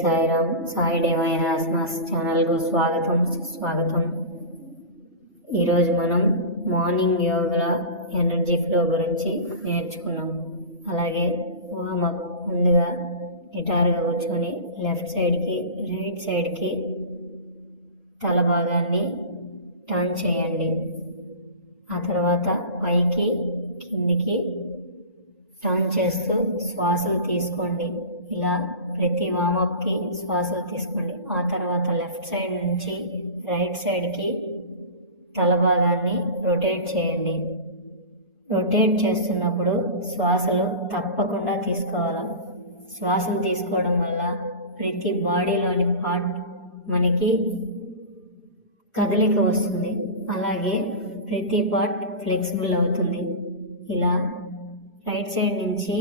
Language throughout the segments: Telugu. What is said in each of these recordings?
సాయిరామ్. సాయి డివైన్ ఆస్మాస్ ఛానల్కు స్వాగతం, సుస్వాగతం. ఈరోజు మనం మార్నింగ్ యోగా ఎనర్జీ ఫ్లో గురించి నేర్చుకున్నాం. అలాగే వామప్, ముందుగా నిటారుగా కూర్చొని లెఫ్ట్ సైడ్కి రైట్ సైడ్కి తల భాగాన్ని టర్న్ చేయండి. ఆ తర్వాత పైకి కిందికి టర్న్ చేస్తూ శ్వాసలు తీసుకోండి. ఇలా ప్రతి వామప్కి శ్వాసలు తీసుకోండి. ఆ తర్వాత లెఫ్ట్ సైడ్ నుంచి రైట్ సైడ్కి తల భాగాన్ని రొటేట్ చేయండి. రొటేట్ చేస్తున్నప్పుడు శ్వాసలు తప్పకుండా తీసుకోవాలి. శ్వాసలు తీసుకోవడం వల్ల ప్రతి బాడీలోని పార్ట్ మనకి కదలిక వస్తుంది. అలాగే ప్రతి పార్ట్ ఫ్లెక్సిబుల్ అవుతుంది. ఇలా రైట్ సైడ్ నుంచి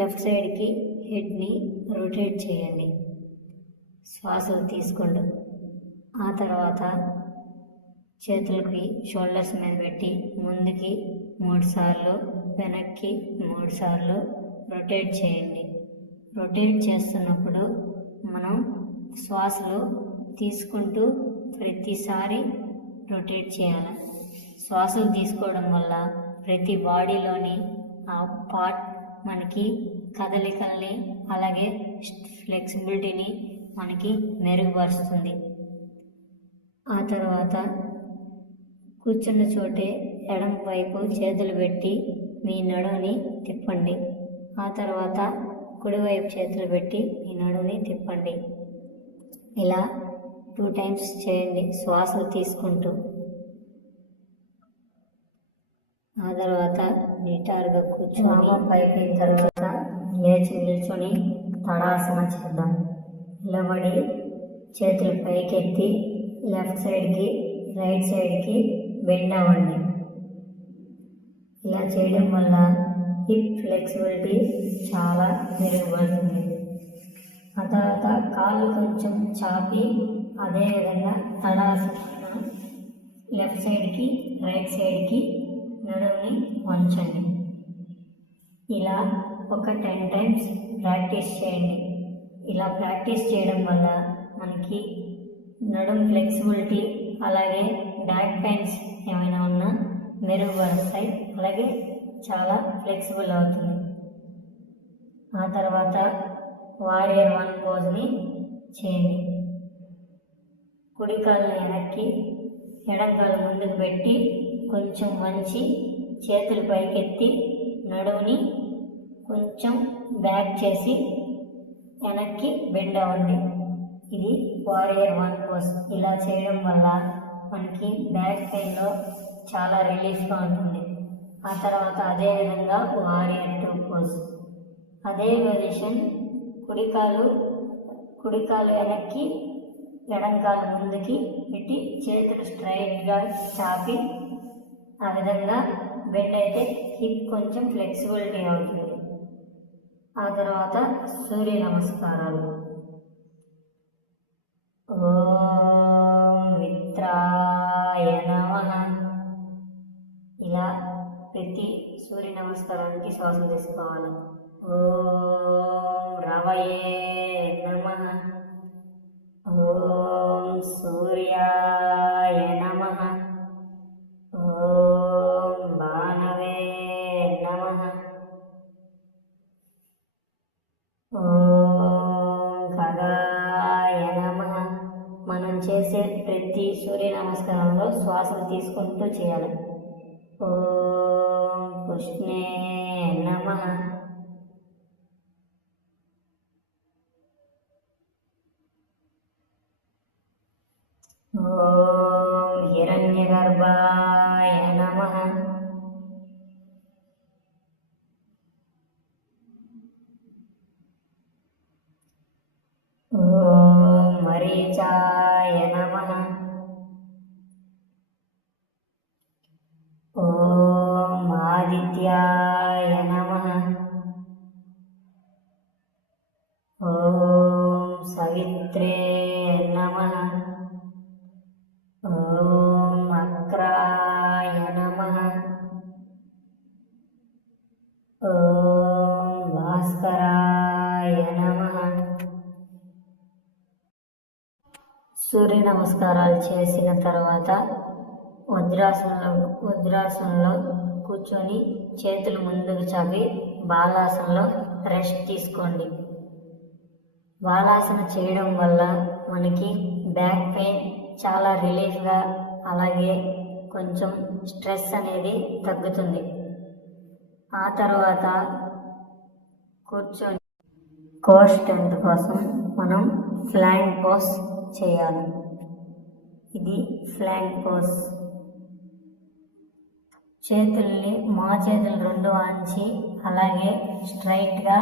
లెఫ్ట్ సైడ్కి హెడ్ని రొటేట్ చేయండి. శ్వాసలు తీసుకోండి. ఆ తర్వాత చేతులకి షోల్డర్స్ మీద పెట్టి ముందుకి 3 సార్లు, వెనక్కి 3 సార్లు రొటేట్ చేయండి. రొటేట్ చేస్తున్నప్పుడు మనం శ్వాసలు తీసుకుంటూ ప్రతిసారి రొటేట్ చేయాలి. శ్వాసలు తీసుకోవడం వల్ల ప్రతి బాడీలోని ఆ పార్ట్ మనకి కదలికల్ని అలాగే ఫ్లెక్సిబిలిటీని మనకి మెరుగుపరుస్తుంది. ఆ తర్వాత కూర్చున్న చోటే ఎడమ వైపు చేతులు పెట్టి మీ నడుముని తిప్పండి. ఆ తర్వాత కుడివైపు చేతులు పెట్టి మీ నడుముని తిప్పండి. ఇలా 2 టైమ్స్ చేయండి శ్వాసలు తీసుకుంటూ. ఆ తర్వాత నిటారుగా కూర్చొని అయిపోయిన తర్వాత లేచి నిల్చొని తడాసన చేద్దాం. నిలబడి చేతులు పైకెత్తి లెఫ్ట్ సైడ్కి రైట్ సైడ్కి బెండ్ అవ్వండి. ఇలా చేయడం వల్ల హిప్ ఫ్లెక్సిబిలిటీ చాలా మెరుగుపడుతుంది. ఆ తర్వాత కాళ్ళు కొంచెం చాపి అదేవిధంగా తడాసన లెఫ్ట్ సైడ్కి రైట్ సైడ్కి నడుముని వంచండి. ఇలా ఒక 10 టైమ్స్ ప్రాక్టీస్ చేయండి. ఇలా ప్రాక్టీస్ చేయడం వల్ల మనకి నడుము ఫ్లెక్సిబిలిటీ అలాగే బ్యాక్ పెయిన్స్ ఏమైనా ఉన్నా మెరుగుపడతాయి. అలాగే చాలా ఫ్లెక్సిబుల్ అవుతుంది. ఆ తర్వాత వారియర్ 1 పోజ్ని చేయండి. కుడి కాళ్ళు వెనక్కి, ఎడం కాళ్ళు ముందుకు పెట్టి కొంచెం వంచి చేతులు పైకెత్తి నడువుని కొంచెం బ్యాక్ చేసి వెనక్కి బెండ్ అవ్వండి. ఇది వారియర్ 1 పోజ్. ఇలా చేయడం వల్ల మనకి బ్యాక్ పెయిన్లో చాలా రిలీఫ్గా ఉంటుంది. ఆ తర్వాత అదేవిధంగా వారియర్ 2 పోజ్. అదే పొజిషన్ కుడికాలు వెనక్కి, ఎడంకాలు ముందుకి పెట్టి చేతులు స్ట్రైట్గా చాపి ఆ విధంగా బెండ్ అయితే హిప్ కొంచెం ఫ్లెక్సిబిలిటీ అవుతుంది. ఆ తర్వాత సూర్య నమస్కారాలు. ఓం మిత్రాయ నమః. ఇలా ప్రతి సూర్య నమస్కారానికి శ్వాస తీసుకోవాలి. ఓం రవయే నమః. ఓం సూర్యాయ నమః. ఓం భానవే నమః. ఓం ఖగాయ నమః. మనం చేసే ప్రతి సూర్య నమస్కారంలో శ్వాసలు తీసుకుంటూ చేయాలి. ఓం పుష్ణే నమః. ఓం హిరణ్యగర్భాయ నమః. ఓం మరీచాయ నమః. ఓం ఆదిత్యాయ నమః. ఓం సవిత్రే నమః. ఓం అక్రాయ నమః. ఓం భాస్కరాయ నమః. నమస్కారాలు చేసిన తర్వాత వజ్రాసనంలో కూర్చొని చేతులు ముందుకు చాపి బాలాసనంలో రెస్ట్ తీసుకోండి. బాలాసన చేయడం వల్ల మనకి బ్యాక్ పెయిన్ చాలా రిలీఫ్గా, అలాగే కొంచెం స్ట్రెస్ అనేది తగ్గుతుంది. ఆ తర్వాత కూర్చొని కోర్ స్ట్రెంత్ కోసం మనం ఫ్లాంక్ పోస్ చేయాలి. ఇది ఫ్లాంక్ పోస్. మా చేతులు రెండు ఆంచి అలాగే స్ట్రైట్గా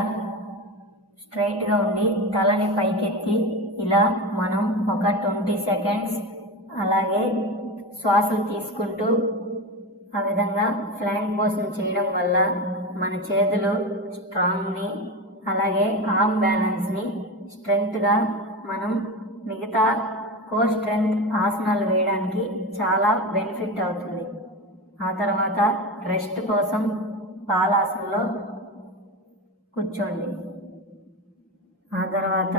ఉండి తలని పైకెత్తి ఇలా మనం ఒక 20 సెకండ్స్ అలాగే శ్వాసలు తీసుకుంటూ ఆ విధంగా ఫ్లాంక్ పోస్ని చేయడం వల్ల మన చేతులు స్ట్రాంగ్ని అలాగే ఆర్మ్ బ్యాలెన్స్ని స్ట్రెంగ్త్గా మనం మిగతా కోర్ స్ట్రెంగ్త్ ఆసనాలు వేయడానికి చాలా బెనిఫిట్ అవుతుంది. ఆ తర్వాత రెస్ట్ కోసం బాలాసనంలో కూర్చోండి. ఆ తర్వాత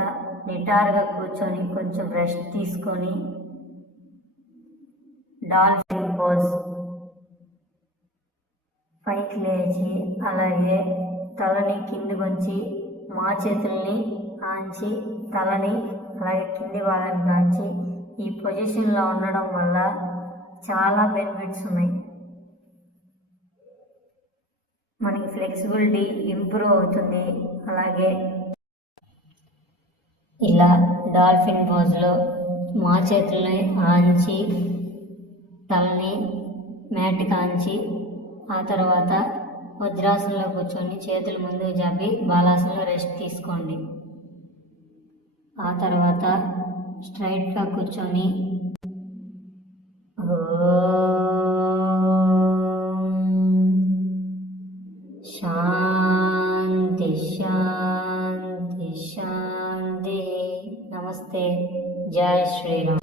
నిటారుగా కూర్చొని కొంచెం రెస్ట్ తీసుకొని డాల్ఫిన్ పోజ్ పైకి లేచి అలాగే తలని కింది కొంచి మా చేతుల్ని ఆంచి తలని అలాగే కింది భాగానికి ఆంచి ఈ పొజిషన్లో ఉండడం వల్ల చాలా బెనిఫిట్స్ ఉన్నాయి. మనకి ఫ్లెక్సిబిలిటీ ఇంప్రూవ్ అవుతుంది. అలాగే ఇలా డాల్ఫిన్ పోజ్లో మా చేతుల్ని ఆంచి తలని మ్యాట్కి ఆంచి ఆ తర్వాత వజ్రాసనంలో కూర్చొని చేతులు ముందుకు జాపి బాలాసనంలో రెస్ట్ తీసుకోండి. ఆ తర్వాత స్ట్రైట్గా కూర్చొని శాంతి శాంతి శాంతి. నమస్తే. జై శ్రీరామ్.